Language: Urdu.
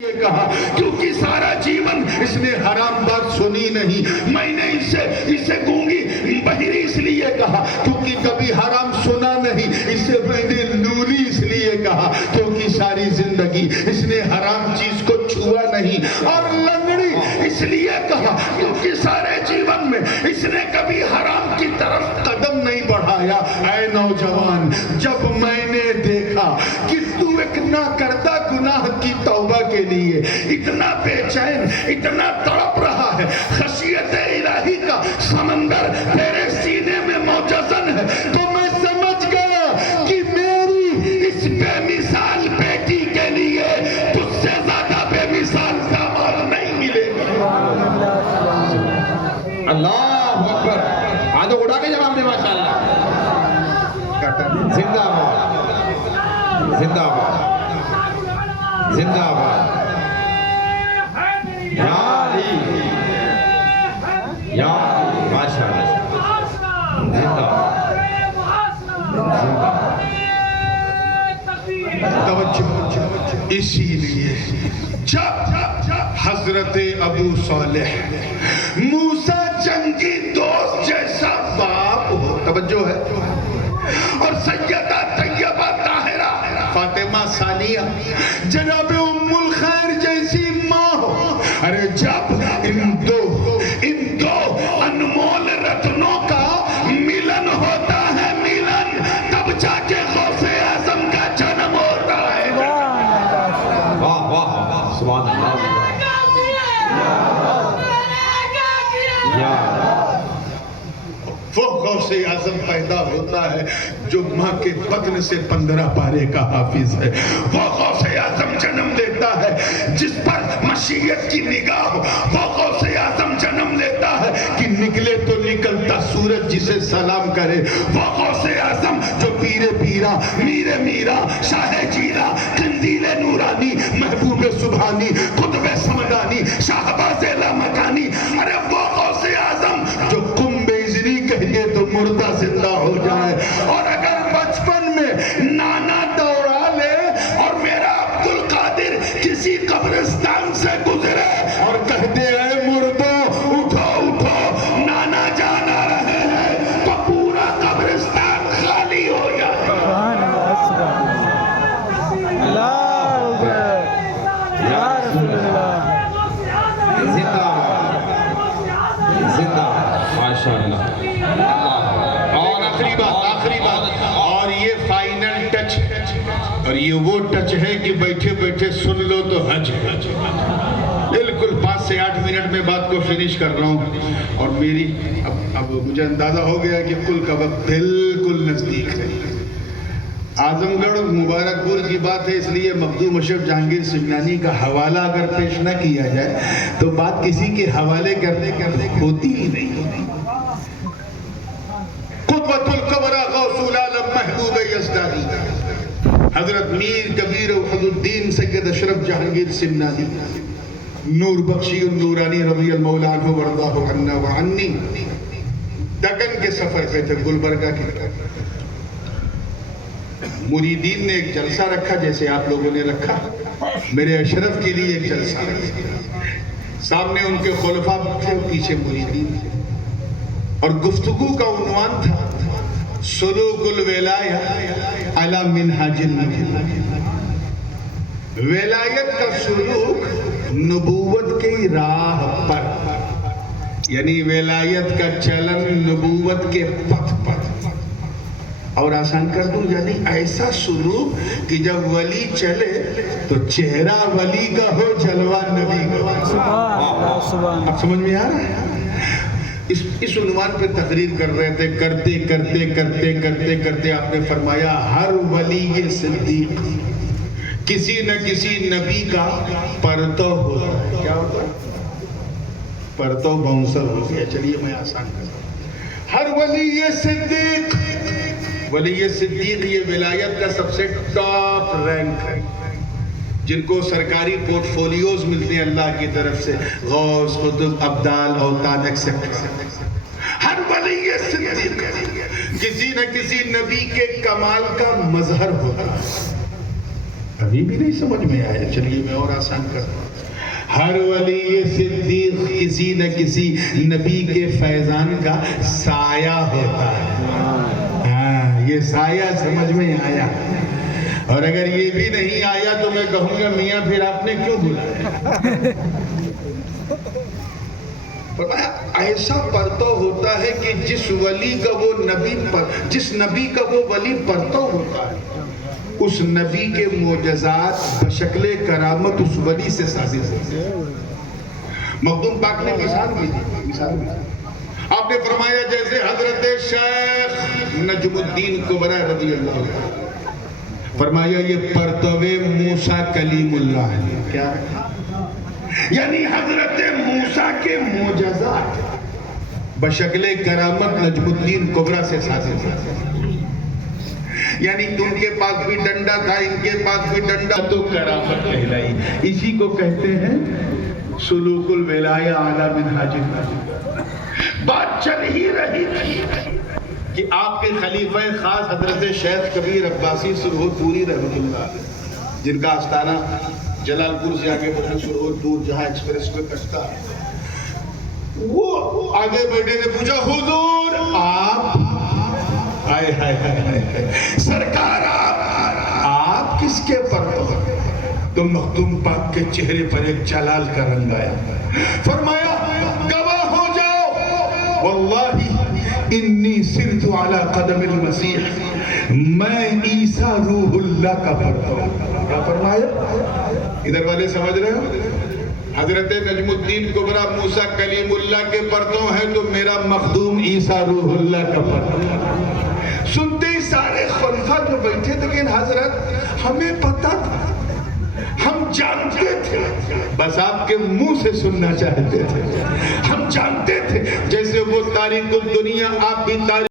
کہا کیونکہ سارا جیون اس نے حرام بات سنی نہیں. میں نے اسے گونگی بہری اس لیے کہا کیونکہ کبھی حرام سنا نہیں. اسے میں نے لولی اس لیے کہا کیونکہ ساری زندگی اس نے حرام چیز کو چھوا نہیں. اور لنگڑی اس لیے کہا کیونکہ سارے جیون میں اس نے کبھی حرام کی طرف قدم نہیں بڑھایا. اے نوجوان، جب میں نے دیکھا کہ تو ایک نہ کردہ گناہ کی توبہ کے لیے اتنا بے چین، اتنا تڑپ رہا ہے، خشیت الہی کا سمندر تیرے سینے میں موجزن ہے، تو میں سمجھ گیا کہ میری اس بے مثال بیٹی کے لیے تجھ سے زیادہ بے مثال داماد نہیں ملے گا. اللہ اکبر. آدھو اڑا کے جواب دے ماشاءاللہ. زندہ آباد، زندہ آباد، زندہ آباد. یا علی، یا علی، ماشاءاللہ. زندہ توجہ. اسی لیے جب حضرت ابو صالح موسیٰ جنگی دوست جیسا باپ ہو، توجہ ہے، اور سیدہ طیبہ طاہرہ فاطمہ ثانیہ جناب ام الخیر جیسی ماں ہو، ارے جب ان دو انمول رتنوں کا ملن ہوتا ہے، ملن، تب جا کے غوث اعظم کا جنم ہوتا ہے. واہ واہ، سبحان اللہ. وہ غوث اعظم پیدا ہوتا ہے جو ماں کے بطن سے 15 پارے کا حافظ ہے. وہ غوث اعظم جنم لیتا ہے جس پر مشیت کی نگاہ ہو. وہ غوث اعظم جنم لیتا ہے کہ نکلے تو نکلتا سورج جسے سلام کرے. وہ غوث اعظم جو پیر پیرا، میر میرا، شاہ جیرا، قندیل نورانی، محبوب سبحانی، قطب سمدانی، شاہباز لامکانی، ارے وہ غوث اعظم جو کہیے تو مردہ زندہ ہو جائے. اور اگر بچپن میں نانا دوڑا لے اور میرا عبد القادر کسی قبرستان سے گزرے اور کہہ دے اے مردوں اٹھو اٹھو نانا جان آ رہے ہیں، تو پورا قبرستان خالی ہو جائے. اور یہ فائنل ٹچ، اور یہ وہ ٹچ ہے کہ بیٹھے بیٹھے سن لو تو حج ہے. بالکل 5 سے 8 منٹ میں بات کو فنش کر رہا ہوں، اور میری اب مجھے اندازہ ہو گیا کہ کل کا وقت بالکل نزدیک ہے. اعظم گڑھ مبارک پور کی بات ہے، اس لیے مخدوم اشرف جہانگیر سمنانی کا حوالہ اگر پیش نہ کیا جائے تو بات کسی کے حوالے کرنے ہوتی ہی نہیں. قطبۃ القبرہ غوث العالم محبوب یزدانی حضرت میر کبیر وحد الدین سید اشرف جہانگیر سمنانی نور بخشی النورانی رضی المولا عنہ وارضاہ عنا وعنی دکن کے سفر پہ تھے، گلبرگہ کے. مریدین نے ایک جلسہ رکھا جیسے آپ لوگوں نے رکھا، میرے اشرف کے لیے ایک جلسہ رکھا. سامنے ان کے خلفاء تھے، پیچھے مریدین تھے، اور گفتگو کا عنوان تھا سلوک الولایہ علی منہاج النبی. ولایت کا سلوک نبوت کی راہ پر، یعنی ولایت کا چلن نبوت کے پتھ پر. اور آسان کر دوں، یعنی ایسا سلوک کہ جب ولی چلے تو چہرہ ولی کا ہو، جلوہ نبی کا. اب سمجھ میں آ رہا ہے؟ اس عنوان پہ تقریر کر رہے تھے، کرتے آپ نے فرمایا ہر ولی صدیق کسی نہ کسی نبی کا پرتو ہوتا ہے. کیا ہوتا ہے؟ پرتو باؤنسر ہو گیا. چلیے میں آسان کر رہا ہوں. ہر ولی صدیق یہ ولایت کا سب سے ٹاپ رینک ہے، جن کو سرکاری پورٹ فولیوز ملتے ہیں اللہ کی طرف سے، غوث، قطب، ابدال، اوتاد ایکسیپٹرا. ہر ولی صدیق کسی نہ کسی نبی کے کمال کا مظہر ہوتا ہے. ابھی بھی نہیں سمجھ میں آیا؟ چلیے میں اور آسان کرتا ہوں. ہر ولی صدیق کسی نہ کسی نبی کے فیضان کا سایہ ہوتا ہے. ہاں یہ سایہ سمجھ میں آیا. اور اگر یہ بھی نہیں آیا تو میں کہوں گا میاں پھر آپ نے کیوں بلایا؟ فرمایا ایسا پرتو ہوتا ہے کہ جس نبی کا وہ ولی پرتو ہوتا ہے اس نبی کے معجزات بشکل کرامت اس ولی سے ثابت ہوتے ہیں. مخدوم پاک نے مثال بھی دی. آپ نے فرمایا جیسے حضرت شیخ نجم الدین کبری رضی اللہ عنہ فرمایا یہ پرتو موسیٰ کلیم اللہ ہے. کیا ہے؟ یعنی حضرت موسیٰ کے معجزات بشکل کرامت نجم الدین کبری سے ثابت ہوتے ہیں. یعنی ان کے پاس بھی ڈنڈا تھا, ان کے پاس بھی ڈنڈا, تو کرامت کہلائی. اسی کو کہتے ہیں سلوک الولایہ اعلیٰ منہاج النبی. بات چل ہی رہی تھی کہ آپ کے خلیفہ خاص حضرت شیخ کبیر عباسی سرہود پوری رحمۃ اللہ علیہ, جن کا آستانہ جلال پور سے آگے بڑھے سرہود پور جہاں ایکسپریس میں کٹتا ہے, وہ آگے بیٹھے نے پوچھا حضور آپ ہائے ہائے ہائے سرکار آپ کس کے پرتو ہیں؟ تو مخدوم پاک کے چہرے پر ایک جلال کا رنگ آیا. فرمایا گواہ ہو جاؤ واللہ انی سرت علی قدم المسیح, میں عیسیٰ روح اللہ کا پرتو ہوں. کیا فرمایا؟ ادھر والے سمجھ رہے ہو؟ حضرت نجم الدین کبری موسیٰ کلیم اللہ کے پرتو ہیں تو میرا مخدوم عیسیٰ روح اللہ کا پرتو. سنتے ہی سارے خلفاء جو بیٹھے تھے کہ حضرت ہمیں پتہ تھا, ہم جانتے تھے, بس آپ کے منہ سے سننا چاہتے تھے. ہم جانتے تھے جیسے وہ تاریخ الدنیا آپ بھی تاریخ